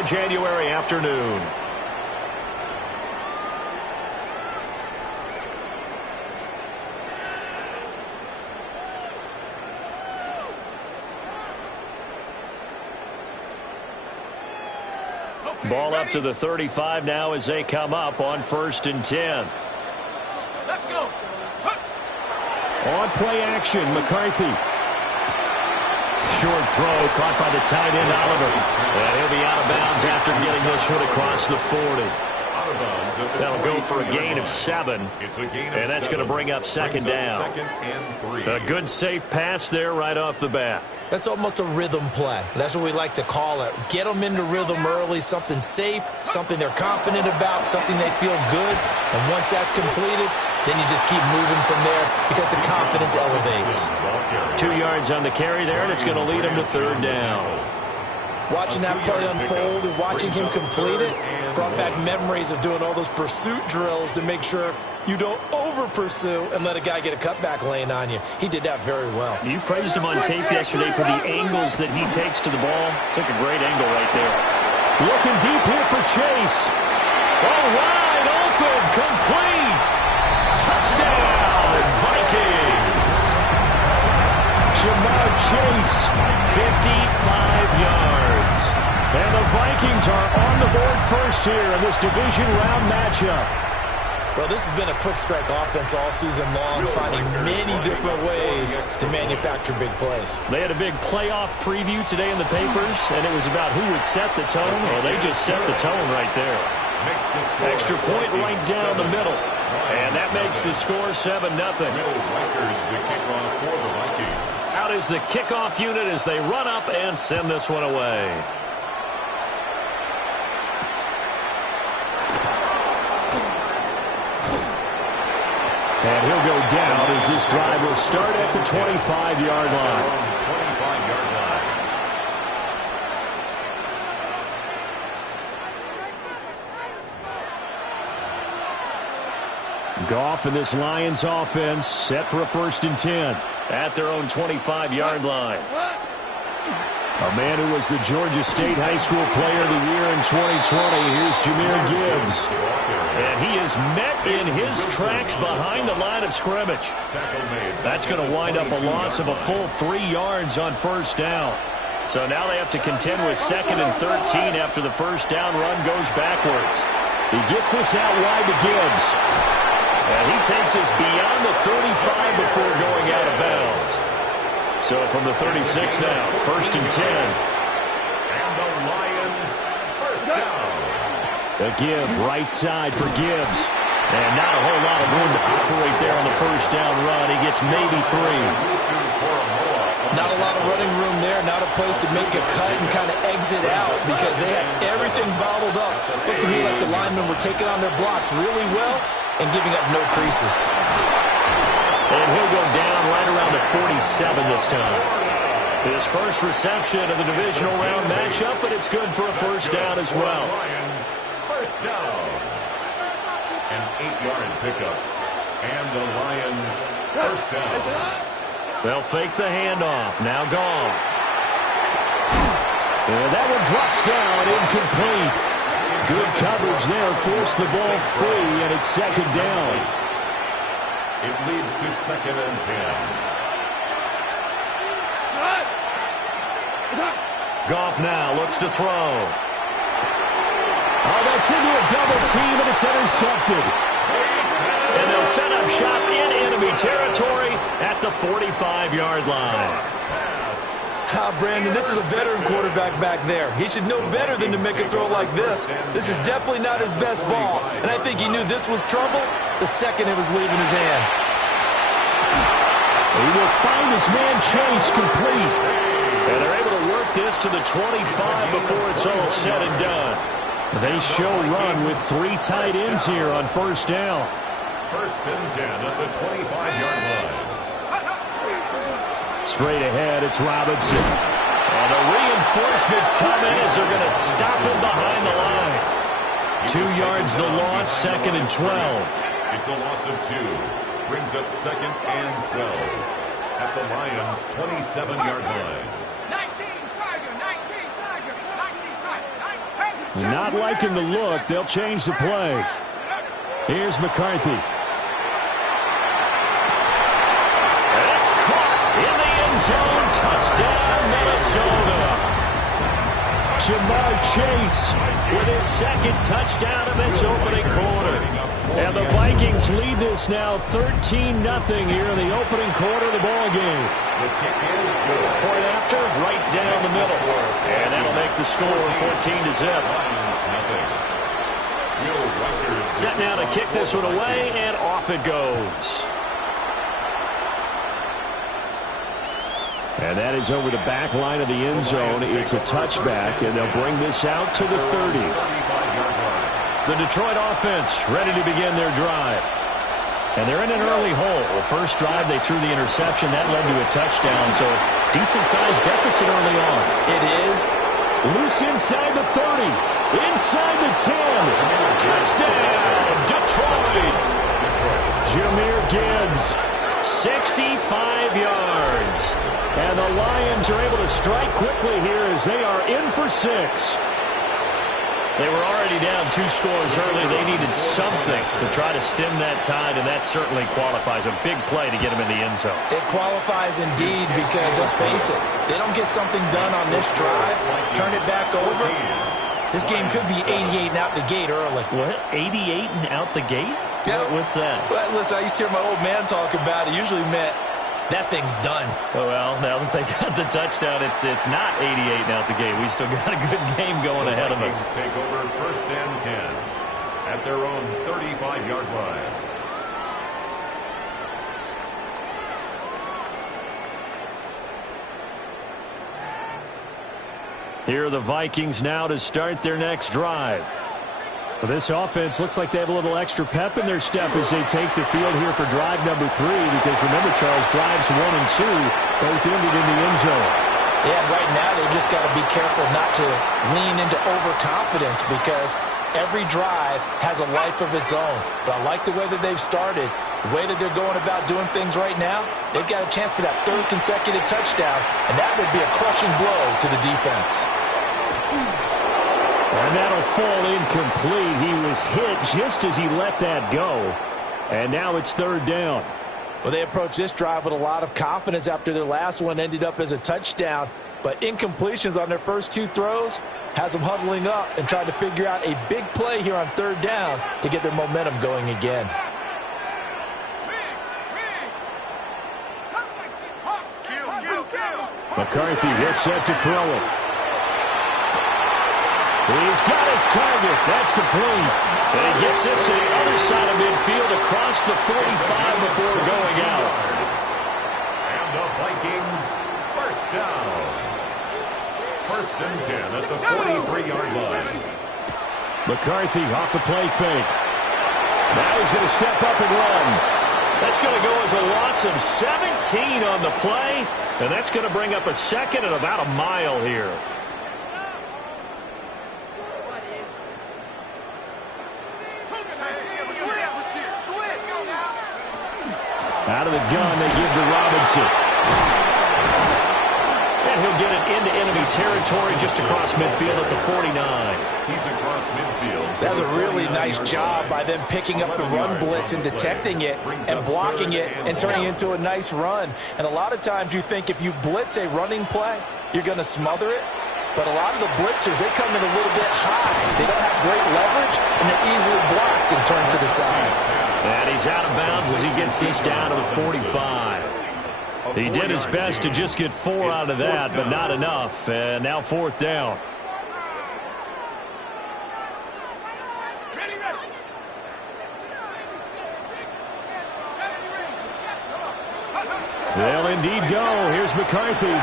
dry January afternoon. Ball up to the 35 now as they come up on 1st and 10. Let's go. On play action, McCarthy. Short throw caught by the tight end, Oliver. And he'll be out of bounds after getting this one across the 40. That'll go for a gain of 7. And that's going to bring up 2nd down. A good safe pass there right off the bat. That's almost a rhythm play. That's what we like to call it. Get them into rhythm early, something safe, something they're confident about, something they feel good. And once that's completed, then you just keep moving from there because the confidence elevates. 2 yards on the carry there, and it's going to lead him to 3rd down. Watching that play unfold and watching him complete it brought back memories of doing all those pursuit drills to make sure you don't over-pursue and let a guy get a cutback lane on you. He did that very well. You praised him on tape yesterday for the angles that he takes to the ball. Took a great angle right there. Looking deep here for Chase. Oh, wide open, complete. Touchdown, Vikings. Ja'Marr Chase, 55 yards. And the Vikings are on the board first here in this division round matchup. Well, this has been a quick strike offense all season long, finding many different ways to manufacture big plays. They had a big playoff preview today in the papers, and it was about who would set the tone. Well, they just set the tone right there. Extra point right down the middle. And that makes the score 7-0. Out is the kickoff unit as they run up and send this one away. And he'll go down as this drive will start at the 25-yard line. Goff and this Lions offense set for a 1st and 10 at their own 25-yard line. A man who was the Georgia State High School Player of the Year in 2020. Here's Jahmyr Gibbs. And he is met in his tracks behind the line of scrimmage. That's going to wind up a loss of a full 3 yards on 1st down. So now they have to contend with 2nd and 13 after the 1st down run goes backwards. He gets this out wide to Gibbs. And he takes us beyond the 35 before going out of bounds. So from the 36 now, 1st and 10. And the Lions, 1st down. A give, right side for Gibbs. And not a whole lot of room to operate there on the 1st down run. He gets maybe 3. Not a lot of running room there, not a place to make a cut and kind of exit out because they had everything bottled up. Looked to me like the linemen were taking on their blocks really well and giving up no creases. And he'll go down right around the 47 this time. His first reception of the divisional round matchup, but it's good for a 1st down as well. Lions, 1st down. An 8-yard pickup. And the Lions, 1st down. They'll fake the handoff. Now Goff. And that one drops down, incomplete. Good coverage there, forced the ball free, and it's 2nd down. It leads to 2nd and 10. Goff now looks to throw. Oh, that's into a double team, and it's intercepted. And they'll set up shop in enemy territory at the 45-yard line. Brandon, this is a veteran quarterback back there. He should know better than to make a throw like this. This is definitely not his best ball, and I think he knew this was trouble the second it was leaving his hand. He will find his man Chase complete. And they're able to work this to the 25 before it's all said and done. They show run with 3 tight ends here on 1st down. 1st and 10 at the 25-yard line. Straight ahead, it's Robinson. And the reinforcements come in as they're going to stop him behind the line. 2 yards the loss, 2nd and 12. It's a loss of 2. Brings up 2nd and 12 at the Lions' 27-yard line. 19 Tiger, 19 Tiger, 19 Tiger. Not liking the look. They'll change the play. Here's McCarthy. It's caught in the end zone. Touchdown, Minnesota. Ja'Marr Chase with his second touchdown of this opening quarter. And the Vikings lead this now 13-0 here in the opening quarter of the ball game. Point after, right down the middle. And that'll make the score 14-0. Set now to kick this one away, and off it goes. And that is over the back line of the end zone. It's a touchback, and they'll bring this out to the 30. The Detroit offense ready to begin their drive. And they're in an early hole. First drive, they threw the interception. That led to a touchdown, so decent-sized deficit early on. It is. Loose inside the 30. Inside the 10. Touchdown, Detroit. Jahmyr Gibbs, 65 yards. And the Lions are able to strike quickly here as they are in for 6. They were already down 2 scores early. They needed something to try to stem that tide, and that certainly qualifies. A big play to get them in the end zone. It qualifies indeed because, let's face it, they don't get something done on this drive, turn it back over. This game could be 88 and out the gate early. What? 88 and out the gate? Yeah. What's that? Well, listen, I used to hear my old man talk about it. Usually meant that thing's done. Oh, well, now that they got the touchdown, it's not 88 and out the gate. We still got a good game going ahead of us. Take over 1st and 10 at their own 35-yard line. Here are the Vikings now to start their next drive. Well, this offense looks like they have a little extra pep in their step as they take the field here for drive number 3, because remember, Charles, drives 1 and 2 both ended in the end zone. Yeah, right now they've just got to be careful not to lean into overconfidence, because every drive has a life of its own. But I like the way that they've started, the way that they're going about doing things right now. They've got a chance for that 3rd consecutive touchdown, and that would be a crushing blow to the defense. And that'll fall incomplete. He was hit just as he let that go. And now it's 3rd down. Well, they approached this drive with a lot of confidence after their last one ended up as a touchdown. But incompletions on their first 2 throws has them huddling up and trying to figure out a big play here on 3rd down to get their momentum going again. McCarthy is set to throw it. He's got his target. That's complete. And he gets this to the other side of midfield across the 45 before going out. And the Vikings, 1st down. 1st and 10 at the 43-yard line. McCarthy off the play fake. Now he's going to step up and run. That's going to go as a loss of 17 on the play. And that's going to bring up a 2nd and about a mile here. Out of the gun, they give to Robinson. And he'll get it into enemy territory just across midfield at the 49. He's across midfield. That's a really nice job by them picking up the run blitz and detecting it and blocking it and turning it into a nice run. And a lot of times you think if you blitz a running play, you're going to smother it. But a lot of the blitzers, they come in a little bit high. They don't have great leverage, and they're easily blocked and turned to the side. And he's out of bounds as he gets this down to the 45. He did his best to just get 4 out of that, but not enough. And now 4th down. They'll indeed go. Here's McCarthy. And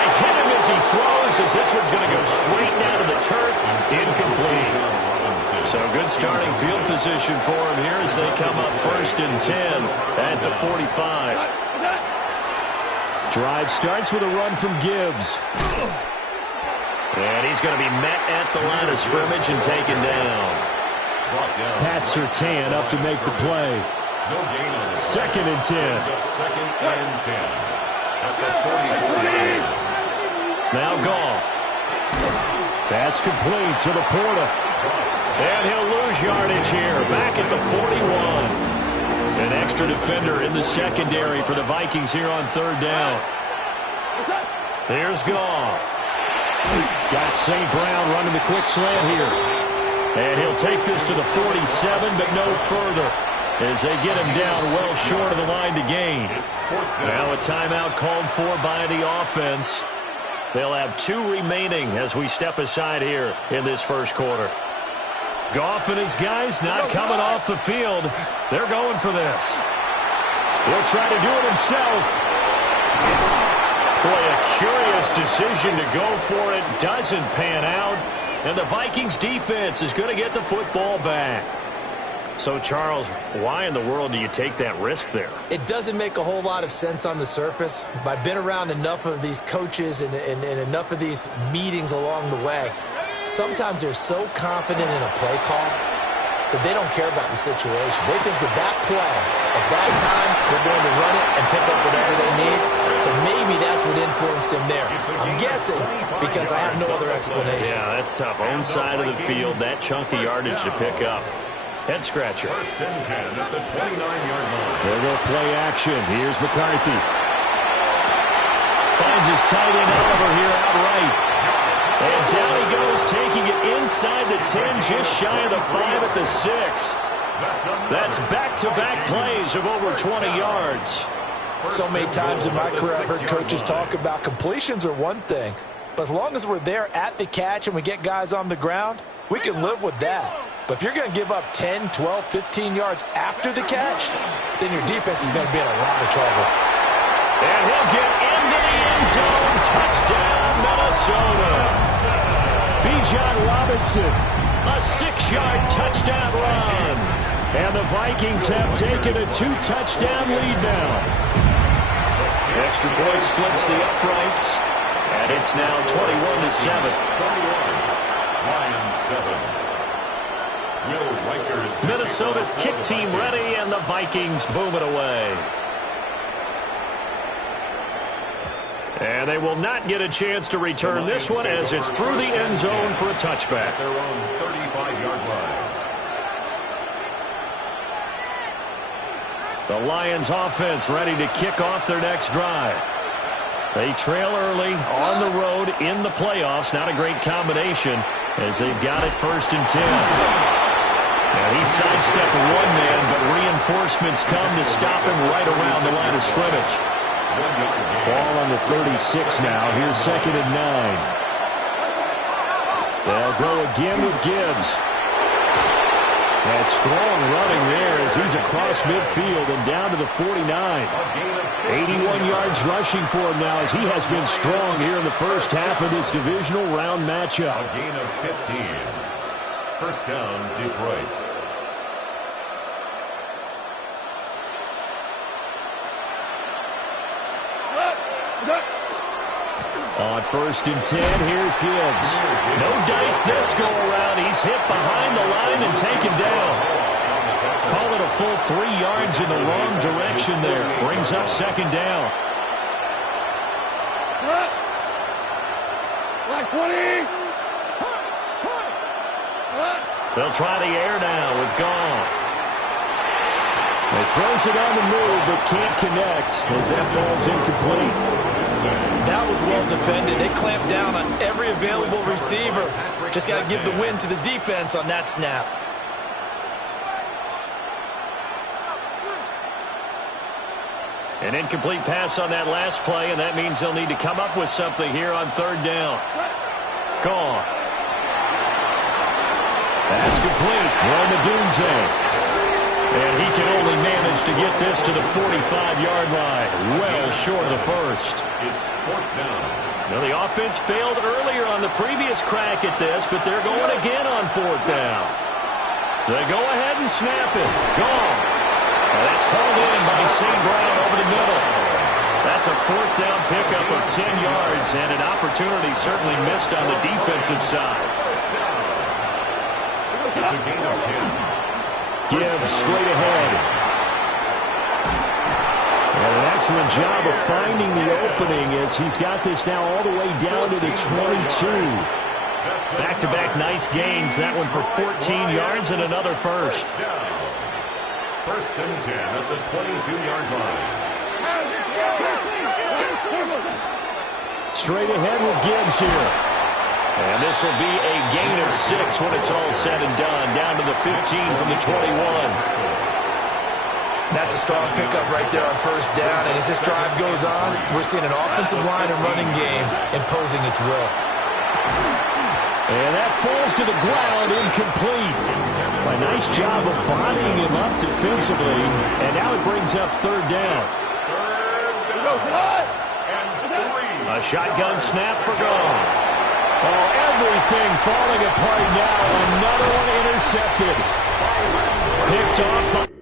they hit him as he throws, as this one's going to go straight down to the turf. Incomplete. So good starting field position for him here as they come up 1st and 10 at the 45. Drive starts with a run from Gibbs. And he's going to be met at the line of scrimmage and taken down. Pat Surtain up to make the play. 2nd and 10. 2nd and 10 at the 44. Now Goff. That's complete to Laporta. And he'll lose yardage here, back at the 41. An extra defender in the secondary for the Vikings here on third down. There's Goff. Got St. Brown running the quick slant here. And he'll take this to the 47, but no further, as they get him down well short of the line to gain. Now a timeout called for by the offense. They'll have 2 remaining as we step aside here in this first quarter. Goff and his guys not coming off the field. They're going for this. He'll try to do it himself. Boy, a curious decision to go for it. Doesn't pan out. And the Vikings defense is going to get the football back. So, Charles, why in the world do you take that risk there? It doesn't make a whole lot of sense on the surface, but I've been around enough of these coaches and enough of these meetings along the way. Sometimes they're so confident in a play call that they don't care about the situation. They think that that play, at that time, they're going to run it and pick up whatever they need. So maybe that's what influenced him there. I'm guessing because I have no other explanation. Yeah, that's tough. Own side of the field, that chunk of yardage to pick up. Head scratcher. First and 10 at the 29-yard line. They'll go play action. Here's McCarthy. Finds his tight end Oliver here outright. And down he goes, taking it inside the 10, just shy of the 5 at the 6. That's back-to-back plays of over 20 yards. So many times in my career I've heard coaches talk about completions are one thing, but as long as we're there at the catch and we get guys on the ground, we can live with that. But if you're going to give up 10, 12, 15 yards after the catch, then your defense is going to be in a lot of trouble. And he'll get into the end zone. Touchdown, Minnesota. Bijan Robinson, a 6-yard touchdown run. And the Vikings have taken a 2-touchdown lead now. Extra point splits the uprights. And it's now 21-7. 21. Lions 7. Minnesota's kick team ready, and the Vikings boom it away. And they will not get a chance to return this one as it's through the end zone for a touchback. Their own 35-yard line. The Lions offense ready to kick off their next drive. They trail early on the road in the playoffs. Not a great combination as they've got it first and 10. And he sidestepped one man, but reinforcements come to stop him right around the line of scrimmage. Ball on the 36 now. Here's 2nd and 9. They'll go again with Gibbs. That strong running there as he's across midfield and down to the 49. 81 yards rushing for him now as he has been strong here in the first half of this divisional round matchup. A gain of 15. First down, Detroit. On 1st and 10, here's Gibbs. No dice this go around. He's hit behind the line and taken down. Call it a full 3 yards in the wrong direction there. Brings up 2nd down. They'll try the air now with Goff. He throws it on the move, but can't connect as that falls incomplete. That was well defended. They clamped down on every available receiver. Just got to give the win to the defense on that snap. An incomplete pass on that last play, and that means they'll need to come up with something here on 3rd down. Gone. That's complete. Rome Odunze. And he can only manage to get this to the 45-yard line. Well short of the first. It's 4th down. Now the offense failed earlier on the previous crack at this, but they're going again on 4th down. They go ahead and snap it. Gone. Now that's hauled in by St. Brown over the middle. That's a 4th down pickup of 10 yards, and an opportunity certainly missed on the defensive side. It's a gain of 10. Gibbs straight ahead. And an excellent job of finding the opening as he's got this now all the way down to the 22. Back-to-back nice gains. That one for 14 yards and another first. First and 10 at the 22-yard line. Straight ahead with Gibbs here. And this will be a gain of 6 when it's all said and done. Down to the 15 from the 21. That's a strong pickup right there on first down. And as this drive goes on, we're seeing an offensive line and running game imposing its will. And that falls to the ground, incomplete. A nice job of bodying him up defensively. And now it brings up third down. A shotgun snap for goal. Oh, everything falling apart now. Another one intercepted. Picked off by...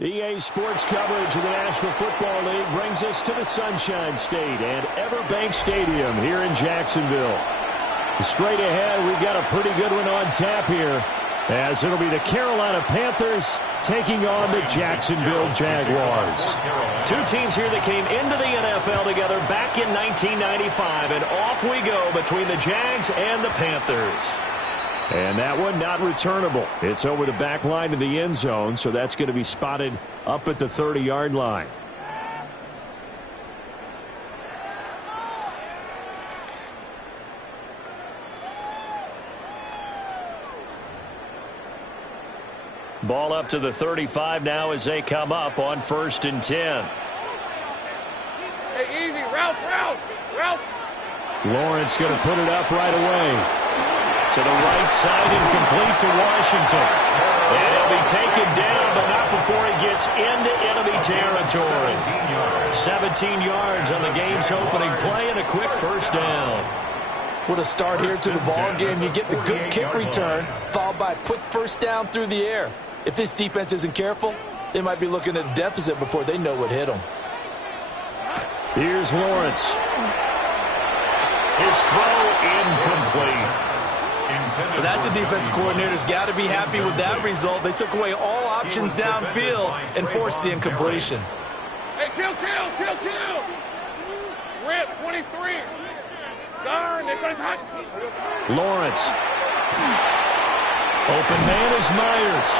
EA Sports coverage of the National Football League brings us to the Sunshine State and Everbank Stadium here in Jacksonville. Straight ahead, we've got a pretty good one on tap here, as it'll be the Carolina Panthers taking on the Jacksonville Jaguars. Two teams here that came into the NFL together back in 1995, and off we go between the Jags and the Panthers. And that one not returnable. It's over the back line of the end zone, so that's going to be spotted up at the 30-yard line. Ball up to the 35 now as they come up on 1st and 10. Hey, easy. Ralph. Lawrence going to put it up right away. To the right side and complete to Washington. And he'll be taken down, but not before he gets into enemy territory. 17 yards on the game's opening play and a quick first down. What a start here to the ball game. You get the good kick return, followed by a quick first down through the air. If this defense isn't careful, they might be looking at a deficit before they know what hit them. Here's Lawrence. His throw incomplete. Well, that's a defense coordinator's got to be happy with that result. They took away all options downfield and forced the incompletion. Hey, kill! Rip, 23. Darn, this one's hot. Lawrence. Open man is Myers.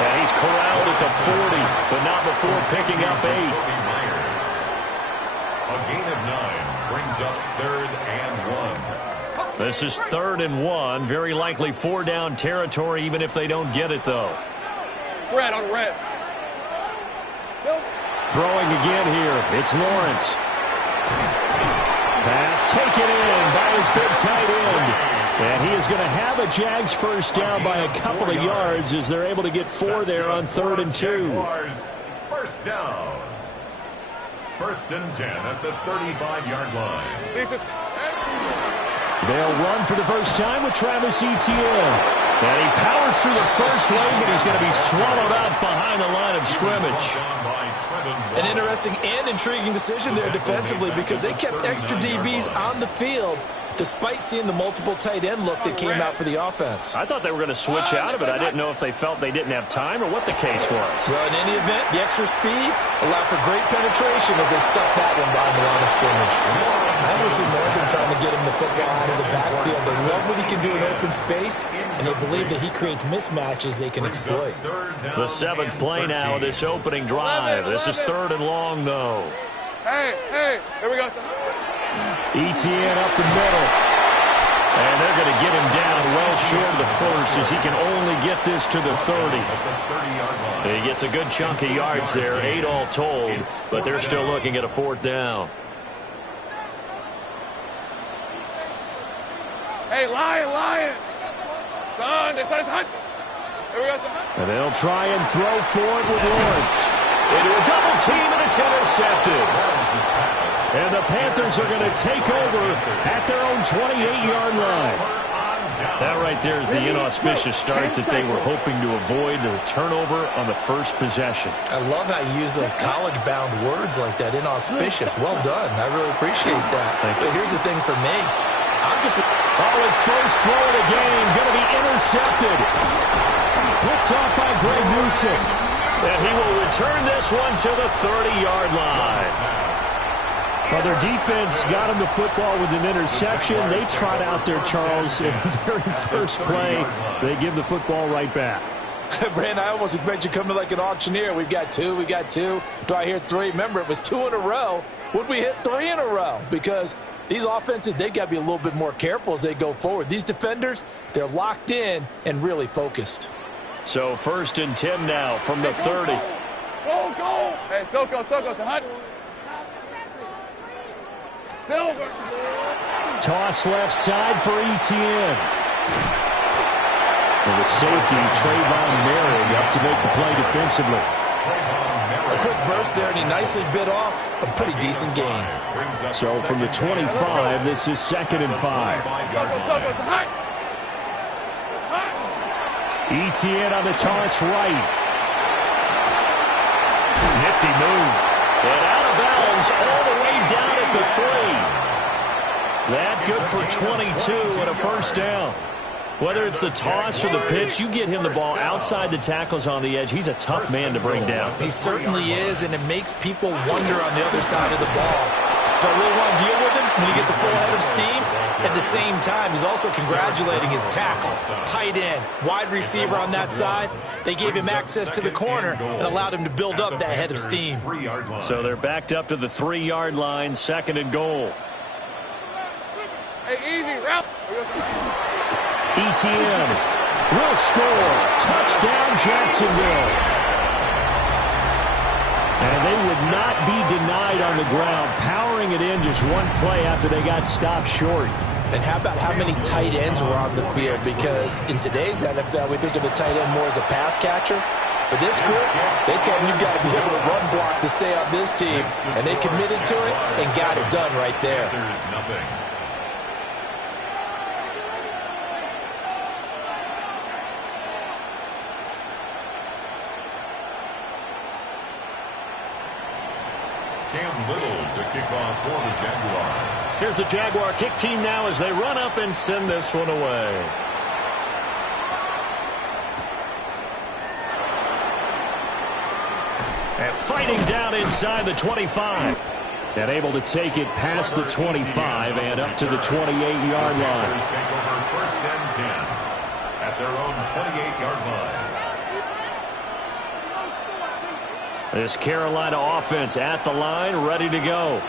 And he's corralled at the 40, but not before picking up 8. A gain of 9 brings up 3rd and 1. This is 3rd and 1. Very likely 4-down territory, even if they don't get it, though. Red on red. Throwing again here. It's Lawrence. Pass taken in by his big tight end. And he is going to have a Jags first down by a couple of yards as they're able to get 4 there on 3rd and 2. First down. 1st and 10 at the 35-yard line. They'll run for the first time with Travis Etienne. And he powers through the first lane, but he's going to be swallowed up behind the line of scrimmage. An interesting and intriguing decision there defensively because they kept extra DBs on the field despite seeing the multiple tight end look that came out for the offense. I thought they were going to switch out of it. I didn't know if they felt they didn't have time or what the case was. Well, in any event, the extra speed allowed for great penetration as they stuffed that one behind the line of scrimmage. I almost see Morgan trying to get him the football out of the backfield. They love what he can do in open space, and they believe that he creates mismatches they can exploit. The 7th play now of this opening drive. This is 3rd and long, though. Hey, here we go. Etienne up the middle. And they're going to get him down well short of the first as he can only get this to the 30. He gets a good chunk of yards there, 8 all told, but they're still looking at a 4th down. Hey, Lion. Son, this one's hot. Here we go, son. And they'll try and throw for it with Lawrence. Into a double team, and it's intercepted. And the Panthers are going to take over at their own 28-yard line. That right there is the inauspicious start that they were hoping to avoid, the turnover on the first possession. I love how you use those college-bound words like that, inauspicious. Well done. I really appreciate that. But here's the thing for me. I'm just... Oh, his first throw of the game going to be intercepted. Picked off by Greg Newsome. And he will return this one to the 30-yard line. Well, their defense got him the football with an interception. They trot out there, Charles, in the very first play. They give the football right back. Brand, I almost expect you to come to like an auctioneer. We've got 2. Do I hear 3? Remember, it was 2 in a row. Would we hit 3 in a row? Because these offenses, they got to be a little bit more careful as they go forward. These defenders, they're locked in and really focused. So 1st and 10 now from the 30. Go. Hey, Soko, hot. Silver. Toss left side for Etienne. And the safety, Trayvon Merrick, up to make the play defensively. A quick burst there, and he nicely bit off a pretty decent gain. So from the 25, this is 2nd and 5. Etienne on the toss right. Nifty move. And out of bounds all the way down at the 3. That good for 22 and a first down. Whether it's the toss or the pitch, you get him the ball outside the tackles on the edge. He's a tough man to bring down. He certainly is, and it makes people wonder on the other side of the ball. Don't really want to deal with him when he gets a full head of steam. At the same time, he's also congratulating his tackle. Tight end, wide receiver on that side. They gave him access to the corner and allowed him to build up that head of steam. So they're backed up to the 3-yard line, 2nd and goal. Hey, easy, route. Etienne will score. Touchdown, Jacksonville. And they would not be denied on the ground, powering it in just one play after they got stopped short. And how about how many tight ends were on the field? Because in today's NFL, we think of the tight end more as a pass catcher. But this group, they tell them you've got to be able to run block to stay on this team. And they committed to it and got it done right there. Cam Little to kick off for the Jaguars. Here's the Jaguar kick team now as they run up and send this one away. And fighting down inside the 25. And able to take it past the 25 and up to the 28-yard line. Take over first and 10 at their own 28-yard line. This Carolina offense at the line, ready to go.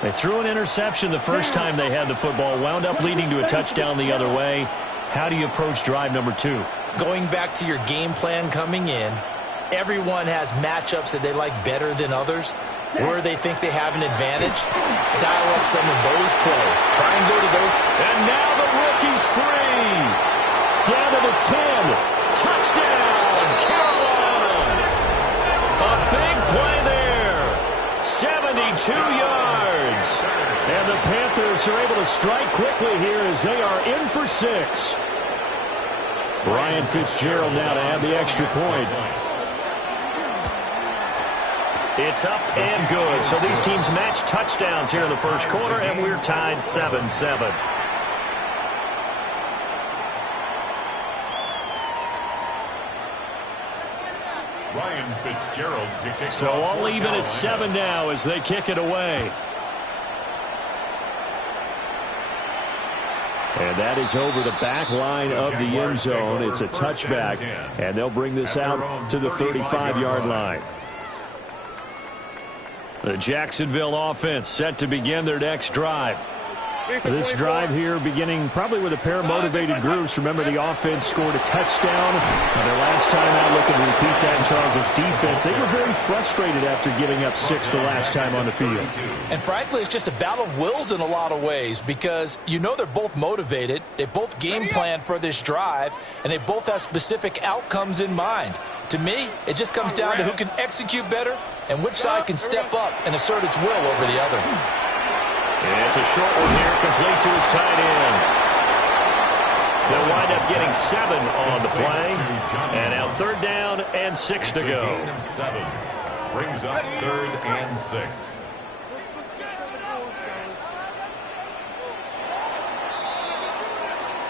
They threw an interception the first time they had the football, wound up leading to a touchdown the other way. How do you approach drive number 2? Going back to your game plan coming in, everyone has matchups that they like better than others. Where they think they have an advantage, dial up some of those plays. Try and go to those. And now the rookie's free. Down to the 10. Touchdown, Carolina. A big play there. 72 yards. And the Panthers are able to strike quickly here as they are in for 6. Ryan Fitzgerald now to add the extra point. It's up and good. So these teams match touchdowns here in the first quarter, and we're tied 7-7. Ryan Fitzgerald to kick. So all even at 7 now as they kick it away. And that is over the back line of the end zone. It's a touchback, and they'll bring this out to the 35-yard line. The Jacksonville offense set to begin their next drive. This drive here beginning probably with a pair of motivated groups. Remember, the offense scored a touchdown. And their last time out, looking to repeat that in Charles' defense. They were very frustrated after giving up 6 the last time on the field. And frankly, it's just a battle of wills in a lot of ways because you know they're both motivated. They both game plan for this drive, and they both have specific outcomes in mind. To me, it just comes down to who can execute better and which side can step up and assert its will over the other. It's a short one here, complete to his tight end. They'll wind up getting 7 on the play. And now 3rd down and 6 to go. 7 brings up 3rd and 6.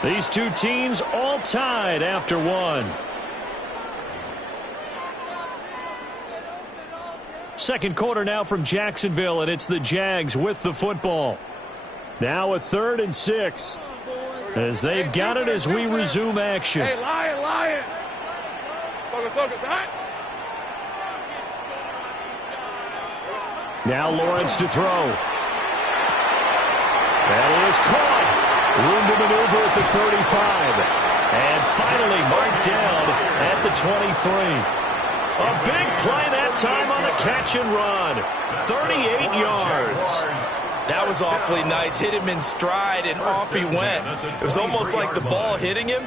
These two teams all tied after 1. Second quarter now from Jacksonville, and it's the Jags with the football. Now a 3rd and 6 as they've got it as we resume action. Hey, Lion. Focus. Now Lawrence to throw. That is caught. Room to maneuver at the 35. And finally marked down at the 23. A big play that time on the catch and run. 38 yards. That was awfully nice. Hit him in stride, and off he went. It was almost like the ball hitting him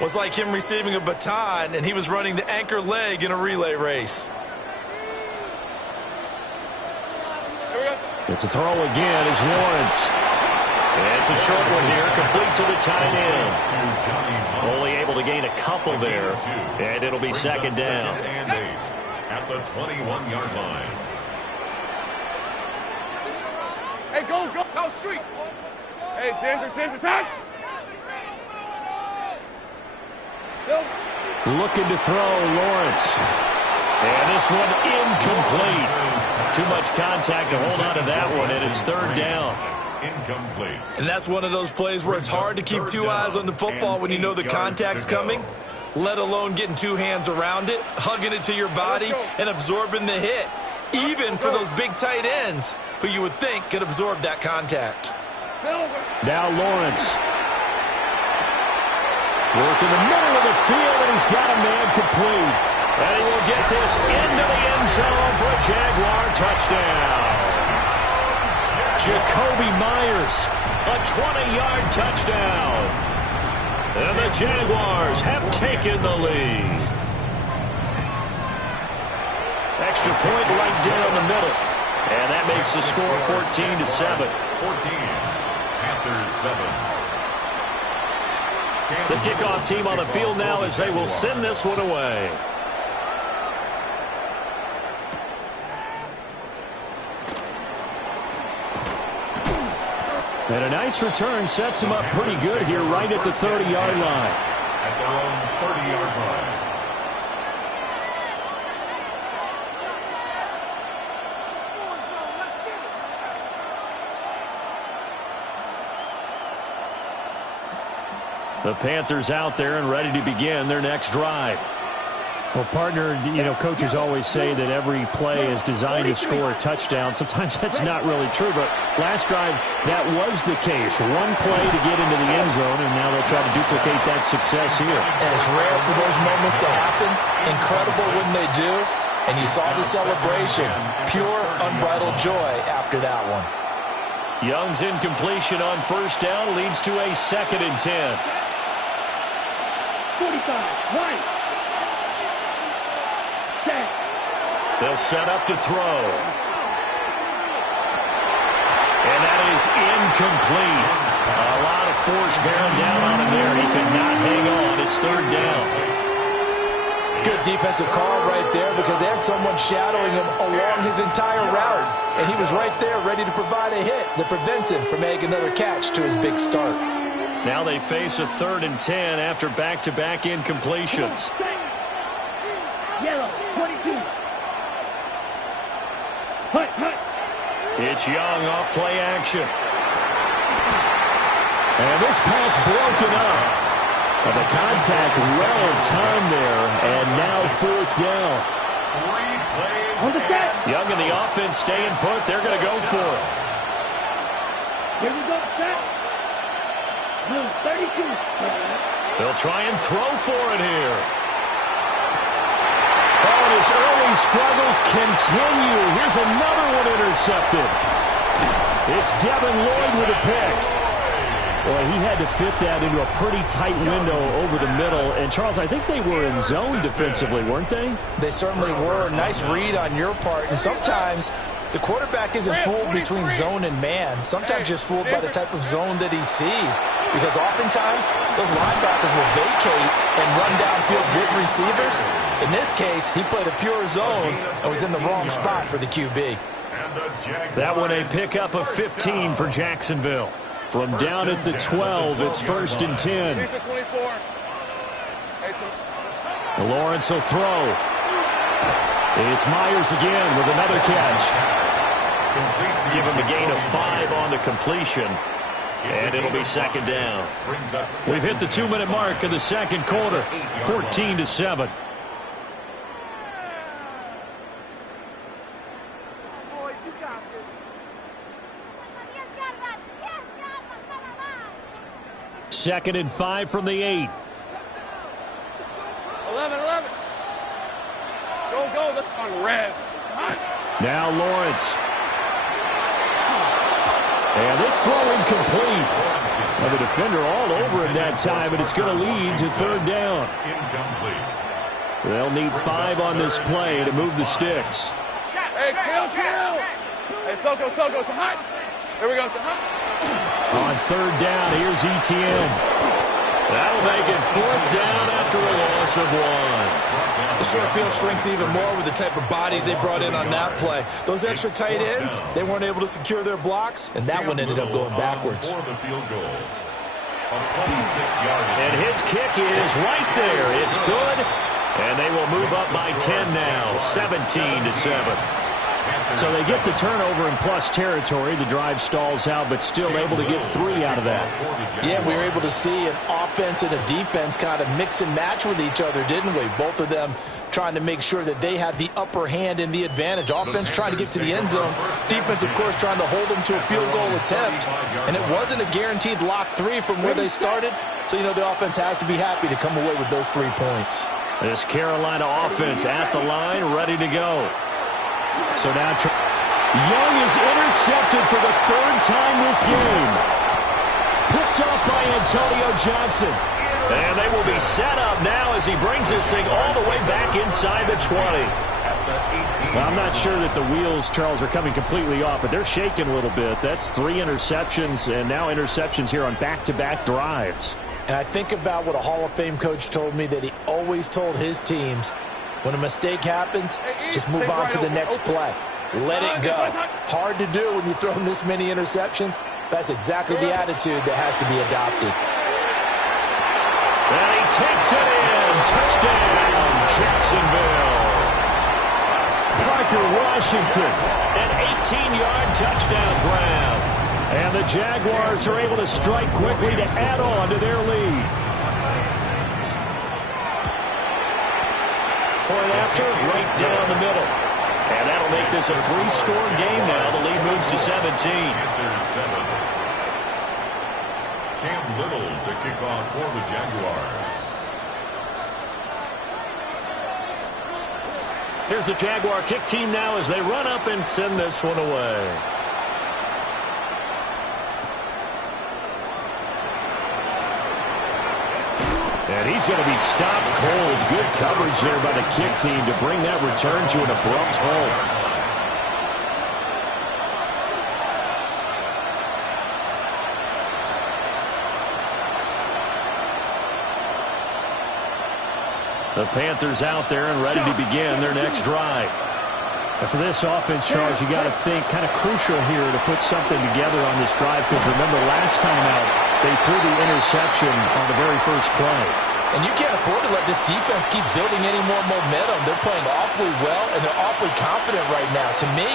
was like him receiving a baton, and he was running the anchor leg in a relay race. It's a throw again as Lawrence. It's a short one here, complete to the tight end. Only able to gain a couple there, and it'll be 2nd down. And 8 at the 21-yard line. Hey, go, street. Hey, danger, tag. Looking to throw, Lawrence. And this one incomplete. Too much contact to hold on to that one, and it's 3rd down. Incomplete. And that's one of those plays where it's hard to keep 2 eyes on the football when you know the contact's coming, let alone getting 2 hands around it, hugging it to your body, and absorbing the hit, even for those big tight ends who you would think could absorb that contact. Now Lawrence. Working the middle of the field, and he's got a man complete. And he will get this into the end zone for a Jaguar touchdown. Jakobi Meyers, a 20-yard touchdown. And the Jaguars have taken the lead. Extra point right down the middle. And that makes the score 14-7. 14. Panthers 7. The kickoff team on the field now as they will send this one away. And a nice return sets him up pretty good here right at the 30-yard line. At their own 30-yard line. The Panthers out there and ready to begin their next drive. Well, partner, coaches always say that every play is designed to score a touchdown. Sometimes that's not really true, but last drive, that was the case. One play to get into the end zone, and now they'll try to duplicate that success here. And it's rare for those moments to happen. Incredible when they do. And you saw the celebration. Pure, unbridled joy after that one. Young's incompletion on first down leads to a 2nd and 10. 45, right. They'll set up to throw. And that is incomplete. A lot of force bearing down on him there. He could not hang on. It's 3rd down. Good defensive call right there because they had someone shadowing him along his entire route. And he was right there ready to provide a hit that prevents him from making another catch to his big start. Now they face a 3rd and 10 after back-to-back incompletions. Yellow, 22. It's Young off play action. And this pass broken up. The contact well timed there, and now 4th down. Young and the offense staying put. They're going to go for it. Here we go, set. 32. They'll try and throw for it here. Oh, and his early struggles continue. Here's another one intercepted. It's Devin Lloyd with a pick. Boy, he had to fit that into a pretty tight window over the middle. And, Charles, I think they were in zone defensively, weren't they? They certainly were. Nice read on your part. And sometimes the quarterback isn't fooled between zone and man. Sometimes just fooled by the type of zone that he sees. Because oftentimes those linebackers will vacate and run downfield with receivers. In this case, he played a pure zone and was in the wrong spot for the QB. That one a pickup of 15 for Jacksonville. From down at the 12, it's 1st and 10. Lawrence will throw. It's Myers again with another catch. Give him a gain of 5 on the completion. And it'll be 2nd down. We've hit the 2-minute mark of the 2nd quarter. 14-7. Second and 5 from the 8. 11. Go. That's on red. Now Lawrence. And this throw incomplete. Well, the defender all over him that time, and it's going to lead to 3rd down. They'll need 5 on this play to move the sticks. Hey, kill. Hey, Soko, it's hot. Here we go, On 3rd down, here's Etienne. That'll make it 4th down after a loss of 1. The short field shrinks even more with the type of bodies they brought in on that play. Those extra tight ends, they weren't able to secure their blocks, and that one ended up going backwards. And his kick is right there. It's good, and they will move up by 10 now, 17-7. So they get the turnover in plus territory. The drive stalls out, but still able to get 3 out of that. Yeah, we were able to see an offense and a defense kind of mix and match with each other, didn't we? Both of them trying to make sure that they had the upper hand and the advantage. Offense trying to get to the end zone. Defense, of course, trying to hold them to a field goal attempt. And it wasn't a guaranteed lock 3 from where they started. So, the offense has to be happy to come away with those 3 points. This Carolina offense at the line, ready to go. So now Young is intercepted for the 3rd time this game. Picked up by Antonio Johnson. And they will be set up now as he brings this thing all the way back inside the 20. Well, I'm not sure that the wheels, Charles, are coming completely off, but they're shaking a little bit. That's 3 interceptions, and now interceptions here on back-to-back drives. And I think about what a Hall of Fame coach told me that he always told his teams, when a mistake happens, just move on to the next play. Let it go. Hard to do when you've thrown this many interceptions. That's exactly the attitude that has to be adopted. And he takes it in. Touchdown, Jacksonville. Parker Washington, an 18-yard touchdown grab. And the Jaguars are able to strike quickly to add on to their lead. Point after, right down the middle. And that'll make this a 3-score game now. The lead moves to 17. Cam Little to kick off for the Jaguars. Here's the Jaguar kick team now as they run up and send this one away. And he's going to be stopped cold. Good coverage there by the kick team to bring that return to an abrupt halt. The Panthers out there and ready to begin their next drive. And for this offense, Charles, you got to think kind of crucial here to put something together on this drive, because remember last time out, they threw the interception on the very first play. And you can't afford to let this defense keep building any more momentum. They're playing awfully well, and they're awfully confident right now. To me,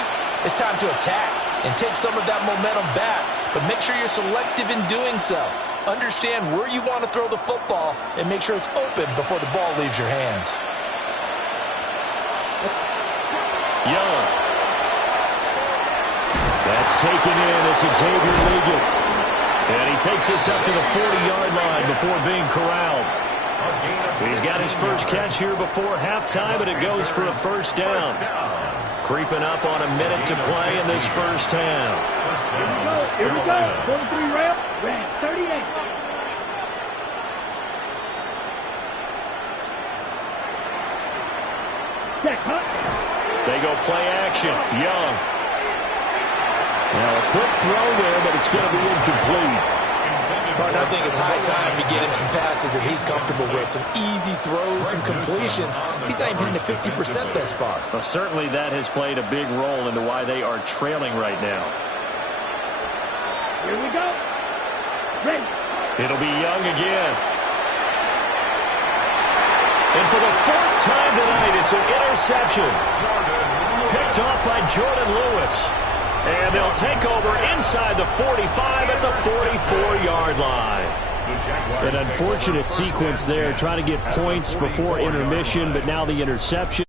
it's time to attack and take some of that momentum back, but make sure you're selective in doing so. Understand where you want to throw the football and make sure it's open before the ball leaves your hands. Young. That's taken in. It's Xavier Ligon. And he takes this up to the 40-yard line before being corralled. He's got his first catch here before halftime, and it goes for a first down. Creeping up on a minute to play in this first half. Here we go. 43 rep. Ran 38. Check, huh? They go play action. Young. Now a quick throw there, but it's going to be incomplete. Partner, I think it's high time to get him some passes that he's comfortable with. Some easy throws, some completions. He's not even hitting the 50% thus far. Well, certainly that has played a big role into why they are trailing right now. Here we go. Ready. It'll be Young again. And for the fourth time tonight, it's an interception. Picked off by Jordan Lewis. And they'll take over inside the 45 at the 44-yard line. An unfortunate sequence there, trying to get points before intermission, but now the interception.